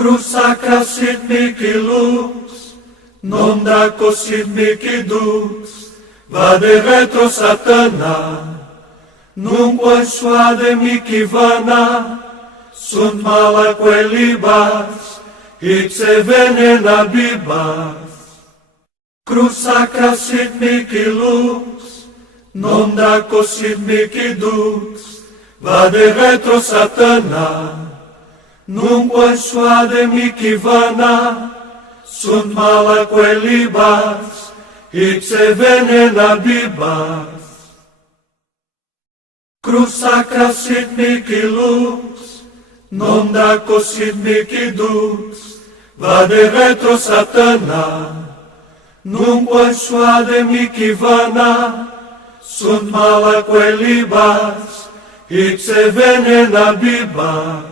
Cruz sacra sit mihi lux, non da cosit mihi dux, vade retro Satana, nunque suade mihi vana, sunt mala quelibas, ipse venena bibas. Cruz sacra sit mihi lux, non da cosit mihi dux, vade retro Satana, nunque suade mihi vana, sunt mala quelibas, ipse venena bibas. Cruz sacra sit mihi lux, non da cosit mihi dux, vade retro Satana, nunque suade mihi vana, sunt mala quelibas, ipse venena bibas.